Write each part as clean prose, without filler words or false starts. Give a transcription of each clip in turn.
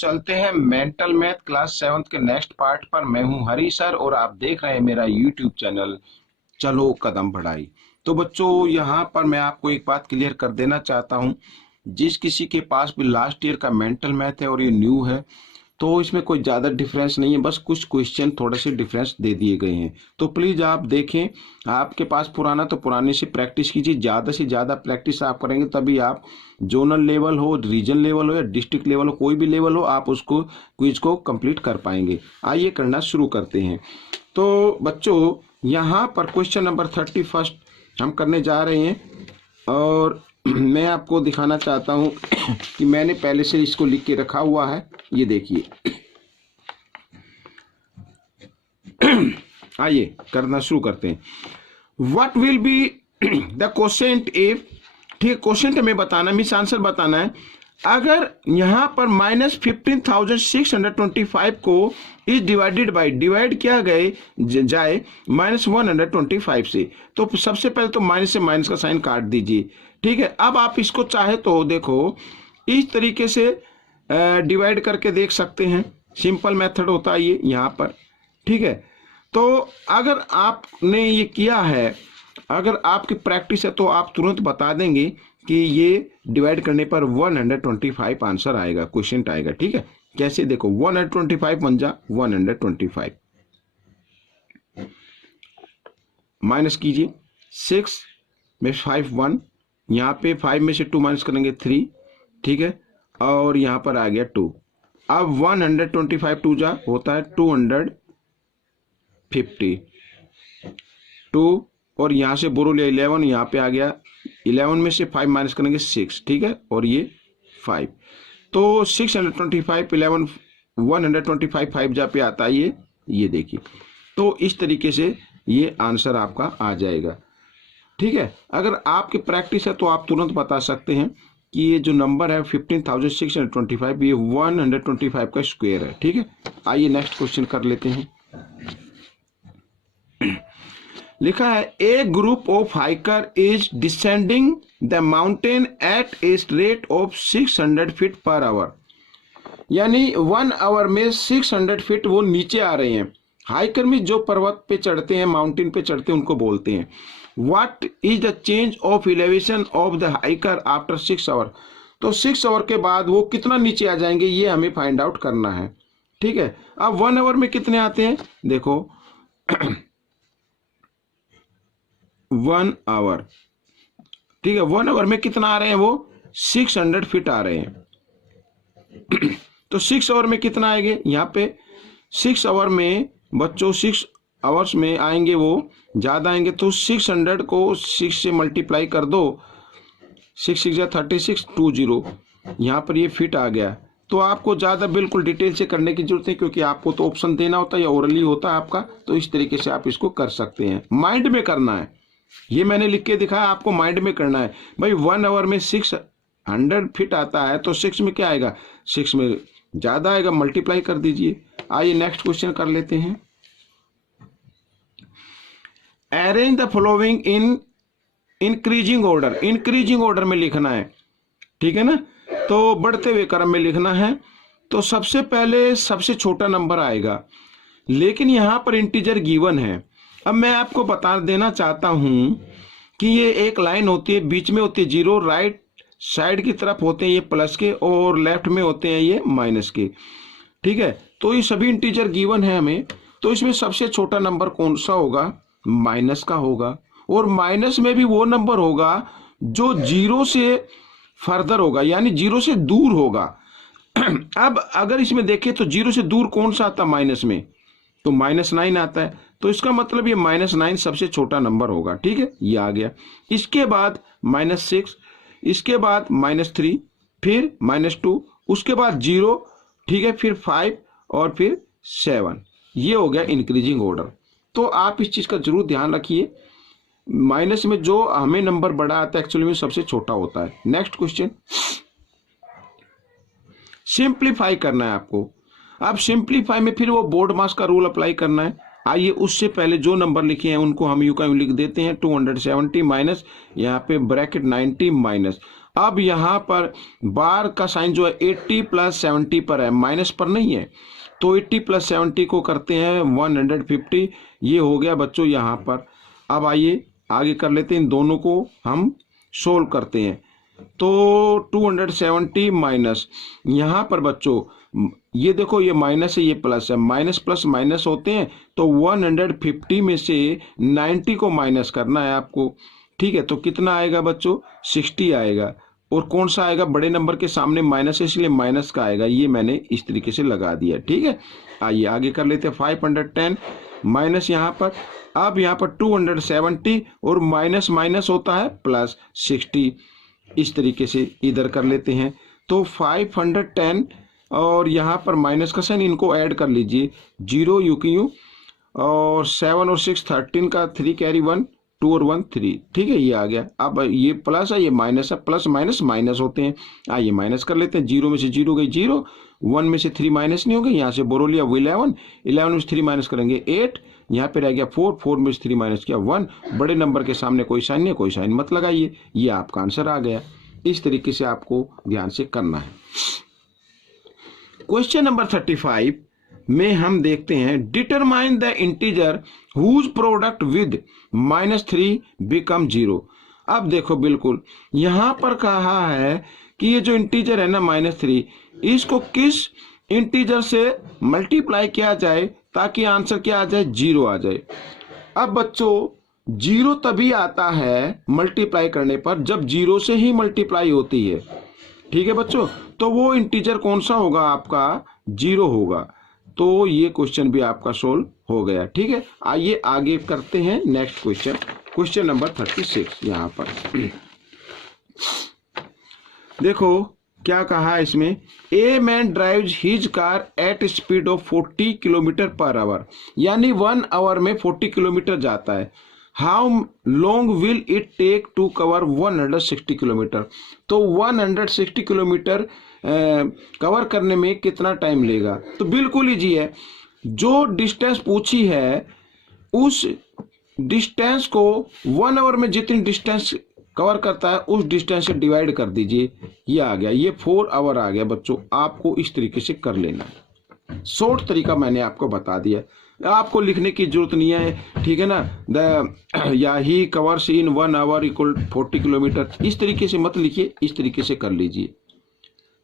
चलते हैं mental math class 7th के नेक्स्ट पार्ट पर। मैं हूं हरी सर और आप देख रहे हैं मेरा यूट्यूब चैनल चलो कदम बढ़ाई। तो बच्चों यहाँ पर मैं आपको एक बात क्लियर कर देना चाहता हूं, जिस किसी के पास भी लास्ट ईयर का मेंटल मैथ है और ये न्यू है तो इसमें कोई ज़्यादा डिफरेंस नहीं है, बस कुछ क्वेश्चन थोड़े से डिफरेंस दे दिए गए हैं। तो प्लीज़ आप देखें, आपके पास पुराना तो पुराने से प्रैक्टिस कीजिए, ज़्यादा से ज़्यादा प्रैक्टिस आप करेंगे तभी आप जोनल लेवल हो, रीजन लेवल हो या डिस्ट्रिक्ट लेवल हो, कोई भी लेवल हो, आप उसको क्विज को कंप्लीट कर पाएंगे। आइए करना शुरू करते हैं। तो बच्चों यहाँ पर क्वेश्चन नंबर 31 हम करने जा रहे हैं और मैं आपको दिखाना चाहता हूँ कि मैंने पहले से इसको लिख के रखा हुआ है। ये देखिए, आइए करना शुरू करते हैं। What will be the quotient if, ठीक है, क्वोशिएंट हमें बताना, मीन्स आंसर बताना है। अगर यहाँ पर -15,625 को इज डिवाइडेड बाई, डिवाइड किया गए जाए -125 से, तो सबसे पहले तो माइनस से माइनस का साइन काट दीजिए। ठीक है, अब आप इसको चाहे तो देखो इस तरीके से डिवाइड करके देख सकते हैं, सिंपल मेथड होता है ये यहाँ पर। ठीक है, तो अगर आपने ये किया है, अगर आपकी प्रैक्टिस है तो आप तुरंत बता देंगे कि ये डिवाइड करने पर 125 आंसर आएगा, क्वेश्चन आएगा। ठीक है, कैसे देखो, 125 बन जा 125, माइनस कीजिए 6 में 5 1, यहाँ पे 5 में से 2 माइनस करेंगे 3, ठीक है, और यहाँ पर आ गया 2। अब 125 2 जा होता है 250, 2 और यहाँ से बोरो लिया 11, यहाँ पे आ गया 11 में से 5 माइनस करेंगे 6, ठीक है, और ये 5, तो 625 11 125 5 जा पे आता है ये देखिए। तो इस तरीके से ये आंसर आपका आ जाएगा। ठीक है, अगर आपकी प्रैक्टिस है तो आप तुरंत बता सकते हैं कि ये जो नंबर है 15,625 ये 125 का स्क्वायर है। ठीक है, आइए नेक्स्ट क्वेश्चन कर लेते हैं। लिखा है a group of hiker is descending the mountain at a rate of 600 feet per hour, यानी 1 आवर में 600 फीट वो नीचे आ रहे हैं। हाइकर में जो पर्वत पे चढ़ते हैं, माउंटेन पे चढ़ते हैं, उनको बोलते हैं। What is the change of elevation of the hiker after 6 our, तो 6 आवर के बाद वो कितना नीचे आ जाएंगे ये हमें फाइंड आउट करना है। ठीक है, अब 1 आवर में कितने आते हैं देखो 1 आवर, ठीक है, 1 आवर में कितना आ रहे हैं वो 600 फीट आ रहे हैं। तो 6 आवर में कितना आएंगे, यहाँ पे 6 आवर में बच्चों 6 आवर्स में आएंगे वो ज़्यादा आएंगे, तो 600 को 6 से मल्टीप्लाई कर दो, 6 6 36 20, यहाँ पर ये फिट आ गया। तो आपको ज़्यादा बिल्कुल डिटेल से करने की जरूरत है, क्योंकि आपको तो ऑप्शन देना होता है या ओरली होता है आपका, तो इस तरीके से आप इसको कर सकते हैं। माइंड में करना है, ये मैंने लिख के दिखाया, आपको माइंड में करना है। भाई 1 आवर में 600 फीट आता है तो 6 में क्या आएगा, 6 में ज़्यादा आएगा, मल्टीप्लाई कर दीजिए। आइए नेक्स्ट क्वेश्चन कर लेते हैं। Arrange the following in increasing order, increasing order में लिखना है। ठीक है ना, तो बढ़ते हुए क्रम में लिखना है। तो सबसे पहले सबसे छोटा नंबर आएगा, लेकिन यहाँ पर इंटीजर गिवन है। अब मैं आपको बता देना चाहता हूँ कि ये एक लाइन होती है, बीच में होती है 0, राइट साइड की तरफ होते हैं ये प्लस के और लेफ्ट में होते हैं ये माइनस के। ठीक है, तो ये सभी इंटीजर गिवन है हमें, तो इसमें सबसे छोटा नंबर कौन सा होगा, माइनस का होगा। और माइनस में भी वो नंबर होगा जो 0 से फर्दर होगा, यानी 0 से दूर होगा। अब अगर इसमें देखें तो 0 से दूर कौन सा आता है माइनस में, तो -9 आता है, तो इसका मतलब ये -9 सबसे छोटा नंबर होगा। ठीक है, ये आ गया। इसके बाद -6, इसके बाद -3, फिर -2, उसके बाद 0, ठीक है, फिर 5 और फिर 7। ये हो गया इंक्रीजिंग ऑर्डर। तो आप इस चीज का जरूर ध्यान रखिए, माइनस में जो हमें नंबर बड़ा आता है एक्चुअली में सबसे छोटा होता है। नेक्स्ट क्वेश्चन, सिंप्लीफाई करना है आपको। अब सिंप्लीफाई में फिर वो बोर्ड मास का रूल अप्लाई करना है। आइए उससे पहले जो नंबर लिखे हैं उनको हम यूं का यूं लिख देते हैं, 270 माइनस यहाँ पे ब्रैकेट 90 माइनस, अब यहाँ पर बार का साइन जो है 80 + 70 पर है, माइनस पर नहीं है। तो 80 + 70 को करते हैं 150, ये हो गया बच्चों यहाँ पर। अब आइए आगे कर लेते हैं, इन दोनों को हम सोल्व करते हैं। तो 270 माइनस, यहाँ पर बच्चों ये देखो ये माइनस है ये प्लस है, माइनस प्लस माइनस होते हैं। तो 150 में से 90 को माइनस करना है आपको, ठीक है। तो कितना आएगा बच्चों, 60 आएगा। और कौन सा आएगा, बड़े नंबर के सामने माइनस है इसलिए माइनस का आएगा, ये मैंने इस तरीके से लगा दिया, ठीक है। आइए आगे कर लेते हैं। 510 माइनस यहाँ पर, अब यहाँ पर 270 और माइनस माइनस होता है प्लस 60, इस तरीके से इधर कर लेते हैं। तो 510 और यहाँ पर माइनस का साइन, इनको ऐड कर लीजिए, 0 यू की यू, और 7 और 6 13 का 3 कैरी 1, 2 और 1 3, ठीक है, ये आ गया। अब ये प्लस है ये माइनस है, प्लस माइनस माइनस होते हैं। आइए माइनस कर लेते हैं। 0 में से 0 गई 0, 1 में से 3 माइनस नहीं हो गई, यहाँ से बोरो लिया 11, 11 में से 3 माइनस करेंगे 8, यहाँ पे रह गया 4, 4 में से 3 माइनस किया 1। बड़े नंबर के सामने कोई साइन नहीं, कोई साइन मत लगाइए, ये आपका आंसर आ गया। इस तरीके से आपको ध्यान से करना है। क्वेश्चन नंबर 35 में हम देखते हैं, determine the integer whose product with -3 become 0। अब देखो बिल्कुल यहां पर कहा है कि ये जो इंटीजर है ना -3, इसको किस इंटीजर से मल्टीप्लाई किया जाए ताकि आंसर क्या आ जाए, 0 आ जाए। अब बच्चों 0 तभी आता है मल्टीप्लाई करने पर जब 0 से ही मल्टीप्लाई होती है, ठीक है बच्चों। तो वो इंटीजर कौन सा होगा आपका, 0 होगा। तो ये क्वेश्चन भी आपका सोल्व हो गया, ठीक है। आइए आगे करते हैं नेक्स्ट क्वेश्चन, क्वेश्चन नंबर 36। यहाँ पर देखो क्या कहा है इसमें, a man drives his car at speed of 40 kilometre per hour, यानी 1 आवर में 40 किलोमीटर जाता है। How long will it take to cover 160 kilometre. तो 160 किलोमीटर कवर करने में कितना टाइम लेगा। तो बिल्कुल ईजी है, जो डिस्टेंस पूछी है उस डिस्टेंस को 1 आवर में जितनी डिस्टेंस कवर करता है उस डिस्टेंस से डिवाइड कर दीजिए, ये आ गया, ये 4 आवर आ गया बच्चों। आपको इस तरीके से कर लेना है, शॉर्ट तरीका मैंने आपको बता दिया, आपको लिखने की जरूरत नहीं है, ठीक है ना। या he covers in 1 hour equal 40 kilometre, इस तरीके से मत लिखिए, इस तरीके से कर लीजिए।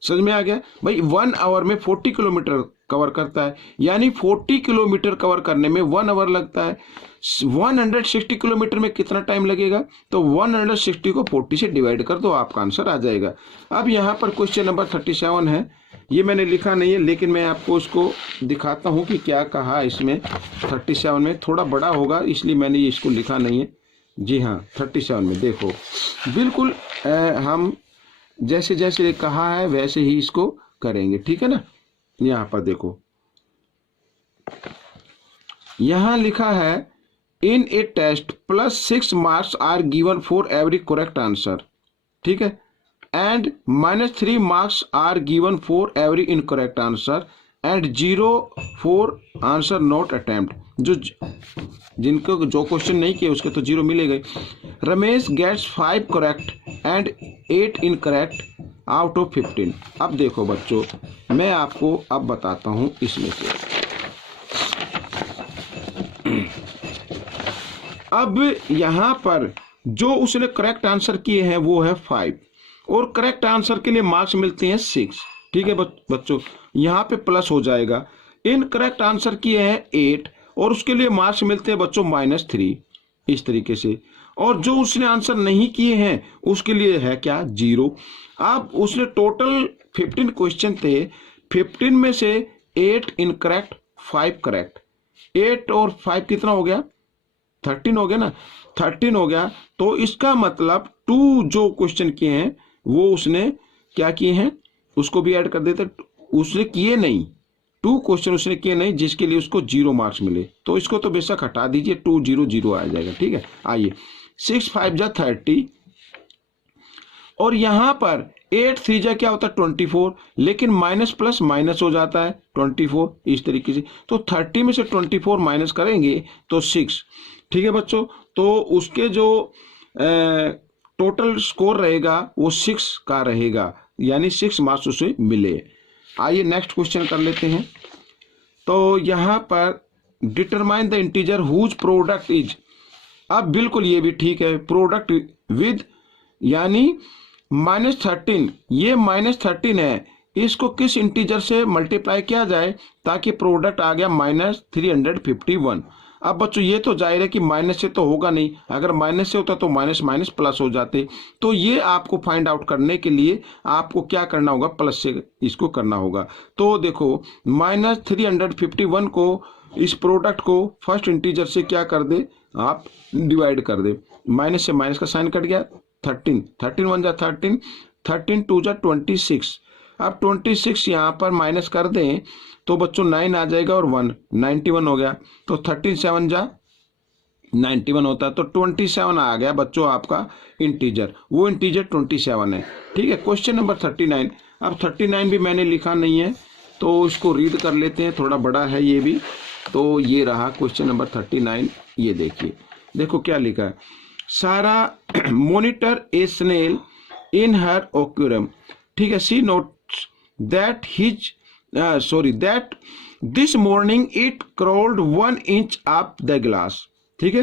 समझ में आ गया भाई, 1 आवर में 40 किलोमीटर कवर करता है, यानी 40 किलोमीटर कवर करने में 1 आवर लगता है। 160 किलोमीटर में कितना टाइम लगेगा, तो 160 को 40 से डिवाइड कर दो, आपका आंसर आ जाएगा। अब यहाँ पर क्वेश्चन नंबर 37 है, ये मैंने लिखा नहीं है लेकिन मैं आपको इसको दिखाता हूँ कि क्या कहा इसमें। 37 में थोड़ा बड़ा होगा इसलिए मैंने ये इसको लिखा नहीं है। जी हाँ, 37 में देखो बिल्कुल हम जैसे जैसे कहा है वैसे ही इसको करेंगे, ठीक है ना। यहाँ पर देखो यहाँ लिखा है, in a test +6 marks are given for every correct answer, ठीक है, and -3 marks are given for every incorrect answer and 0 for answer not attempt. जो जिनको जो क्वेश्चन नहीं किए उसके तो 0 मिलेगा। Ramesh gets 5 correct and 8 incorrect out of 15। अब देखो बच्चों मैं आपको अब बताता हूं इसमें से। अब यहां पर जो उसने करेक्ट आंसर किए हैं वो है 5 और करेक्ट आंसर के लिए मार्क्स मिलते हैं 6, ठीक है बच्चों, यहाँ पे प्लस हो जाएगा। इनकरेक्ट आंसर किए हैं 8 और उसके लिए मार्क्स मिलते हैं बच्चों -3, इस तरीके से। और जो उसने आंसर नहीं किए हैं उसके लिए है क्या, 0। अब उसने टोटल 15 क्वेश्चन थे, 15 में से 8 इनकरेक्ट 5 करेक्ट, 8 और 5 कितना हो गया, 13 हो गया ना, 13 हो गया। तो इसका मतलब 2 जो क्वेश्चन किए हैं वो उसने क्या किए हैं उसको भी ऐड कर देते, उसने किए नहीं, 2 क्वेश्चन उसने किए नहीं जिसके लिए उसको 0 मार्क्स मिले। तो इसको तो बेशक हटा दीजिए, 2 0 0 आ जाएगा, ठीक है। आइए 6 5 जा 30 और यहां पर 8 3 जा क्या होता है 24, लेकिन माइनस प्लस माइनस हो जाता है 24, इस तरीके से। तो 30 में से 24 माइनस करेंगे तो 6, ठीक है बच्चों। तो उसके जो टोटल स्कोर रहेगा वो 6 का रहेगा, यानी 6 मार्क्स उसे मिले। आइए नेक्स्ट क्वेश्चन कर लेते हैं। तो यहाँ पर determine the integer whose product is, अब बिल्कुल ये भी ठीक है, प्रोडक्ट विद यानी -13, ये -13 है, इसको किस इंटीजर से मल्टीप्लाई किया जाए ताकि प्रोडक्ट आ गया -351। अब बच्चों ये तो जाहिर है कि माइनस से तो होगा नहीं, अगर माइनस से होता तो माइनस माइनस प्लस हो जाते। तो ये आपको फाइंड आउट करने के लिए आपको क्या करना होगा, प्लस से इसको करना होगा। तो देखो -351 को, इस प्रोडक्ट को फर्स्ट इंटीजर से क्या कर दे, आप डिवाइड कर दे, माइनस से माइनस का साइन कट गया, 13 13 1 जा 13, 13 2 जा 26। अब 26 यहाँ पर माइनस कर दें तो बच्चों 9 आ जाएगा और 1 91 हो गया। तो 13 7 जा 91 होता है, तो 27 आ गया बच्चों आपका इंटीजर, वो इंटीजर 27 है। ठीक है, क्वेश्चन नंबर 39। अब 39 भी मैंने लिखा नहीं है तो इसको रीड कर लेते हैं, थोड़ा बड़ा है ये भी। तो ये रहा क्वेश्चन नंबर 39, ये देखिए, देखो क्या लिखा है। सारा मॉनिटर ए स्नेल इन हर ओक्यूरम, ठीक है, see notes that that this morning it crawled 1 inch up the glass, ठीक है,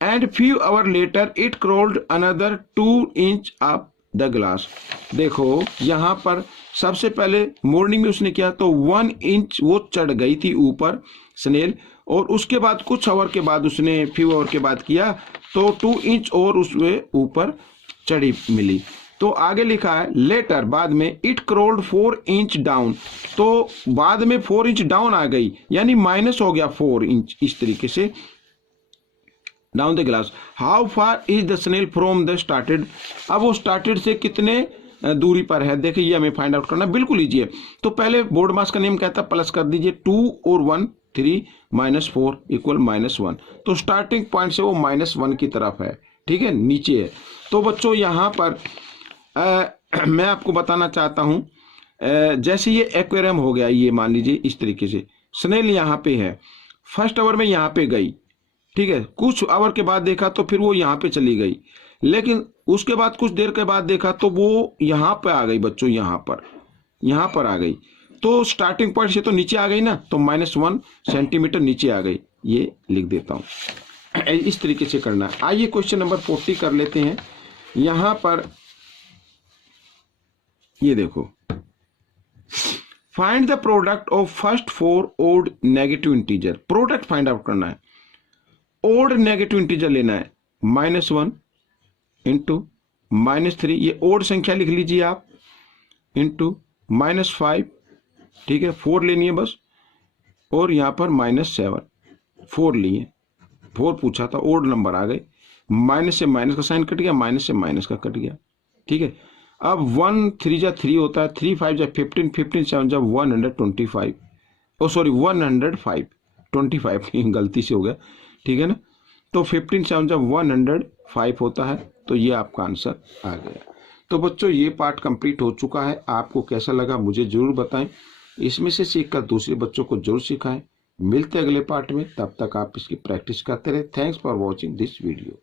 and few hours later it crawled another 2 inch up the glass। देखो यहाँ पर सबसे पहले मॉर्निंग में उसने किया तो 1 इंच वो चढ़ गई थी ऊपर स्नेल, और उसके बाद कुछ आवर के बाद उसने फ्यू आवर के बाद किया तो 2 इंच और उसमें ऊपर चढ़ी मिली। तो आगे लिखा है लेटर, बाद में इट क्रोल्ड 4 इंच डाउन, तो बाद में 4 इंच डाउन आ गई, यानी माइनस हो गया 4 इंच इस तरीके से down the glass. How far is the snail from the started, अब वो स्टार्टेड से कितने दूरी पर है, देखिए ये हमें फाइंड आउट करना बिल्कुल ईजी है। तो पहले बोर्ड मास का नेम कहता है प्लस कर दीजिए, 2 और 1 3 -4 इक्वल -1, तो स्टार्टिंग पॉइंट से वो -1 की तरफ है, ठीक है, नीचे है। तो बच्चों यहाँ पर मैं आपको बताना चाहता हूं, जैसे ये एक्वेरियम हो गया, ये मान लीजिए इस तरीके से स्नेल यहाँ पे है, फर्स्ट आवर में यहाँ पे गई, ठीक है, कुछ आवर के बाद देखा तो फिर वो यहाँ पे चली गई, लेकिन उसके बाद कुछ देर के बाद देखा तो वो यहाँ पे आ गई बच्चों, यहाँ पर आ गई, तो स्टार्टिंग पॉइंट से तो नीचे आ गई ना, तो -1 सेंटीमीटर नीचे आ गई, ये लिख देता हूँ। इस तरीके से करना है। आइए क्वेश्चन नंबर 40 कर लेते हैं। यहाँ पर ये देखो, find the product of first 4 odd negative integer, product find out करना है। ओड नेगेटिव इंटीजर लेना है, -1 इंटू -3, ये ओड संख्या लिख लीजिए आप, इंटू -5, ठीक है, 4 लेनी है बस, और यहां पर -7, 4 लिए, 4 पूछा था, ओड नंबर आ गए, माइनस से माइनस का साइन कट गया, माइनस से माइनस का कट गया, ठीक है। अब 1 3 जा 3 होता है, 3 5 जा 15, 15 7 जा 125, ओ सॉरी 105, 25 गलती से हो गया, ठीक है ना। तो 15 7 जा 105 होता है, तो ये आपका आंसर आ गया। तो बच्चों ये पार्ट कंप्लीट हो चुका है, आपको कैसा लगा मुझे जरूर बताएं, इसमें से सीखकर दूसरे बच्चों को जरूर सिखाएं। मिलते अगले पार्ट में, तब तक आप इसकी प्रैक्टिस करते रहे। Thanks for watching this video.